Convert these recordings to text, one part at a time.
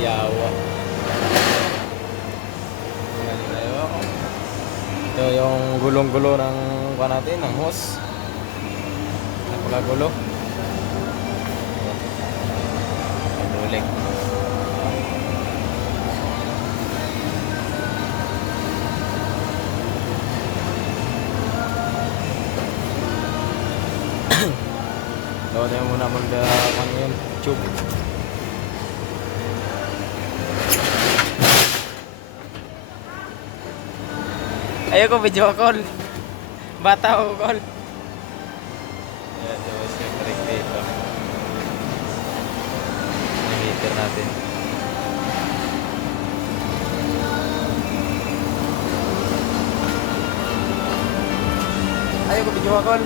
Yawa. Ito yung gulong-gulo ng kuha natin, ng hose. Napakagulo. Pagulik. Doon na muna mag-ano yun, tube. Ayoko video call. Bata ko call. Ayan, so siyempre dito. Yung heater natin. Ayoko video call.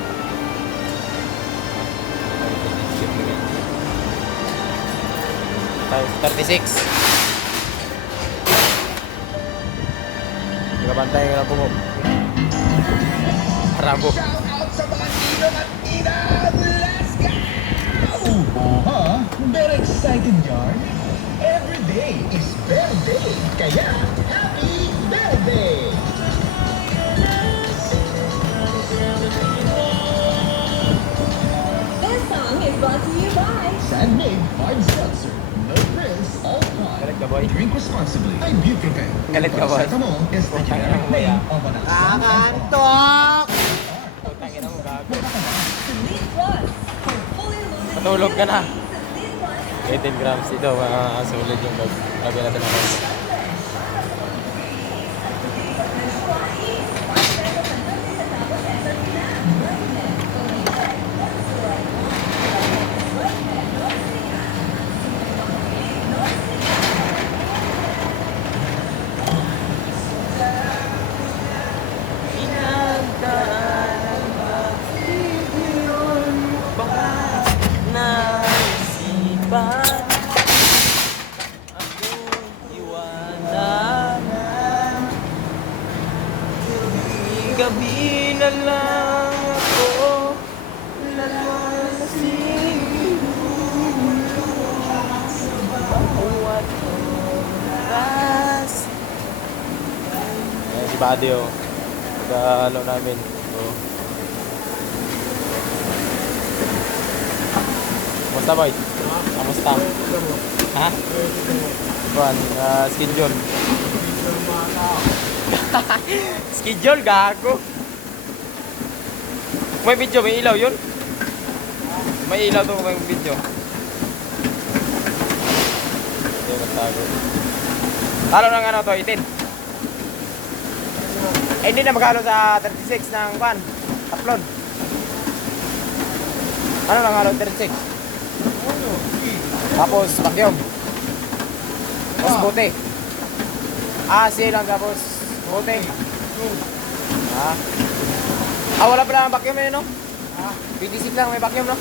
36. Nagabantay nga po mo. Harabo. Very excited yarn. Every day is birthday. Kaya, happy birthday! This song is brought to you by Sandmade Hard Seltzer. No Prince, all Galit fun. ka, boy. Drink responsibly. Ibuprofen. Galit ka, boy. Paracetamol is the generic name of an Kakantok! Putangin na mo, gago. Elite Plus. For fully loaded Matulog ka na. Elite Plus. 18 grams ito, sulit yung lagyan natin ng hose. Gabi na lang ako lalasing bawat oras. Ayan si Buddy oh. Pagkalo namin. Oh. Kamusta boy? Kamusta? Ha? Buwan, schedule. Schedule, gago. May video, may ilaw yun. May ilaw to, may video. Hindi, magtago. Halo ng ano to, 18. Eh, hindi na maghalo sa 36 ng pan. Taplon. Ano lang halo 36? Tapos, vacuum. Tapos buti. Lang tapos buti. Wala pala ang vacuum eh, no? 26 lang may vacuum, no?